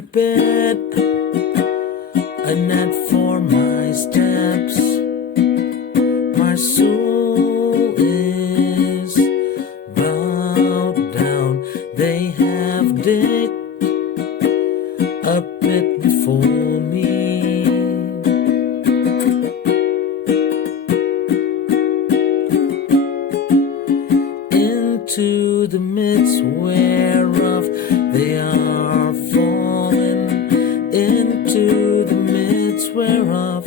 prepared a net for my steps. My soul is bowed down. They have digged a pit before me. Into the midst whereof they are fallen, into the midst whereof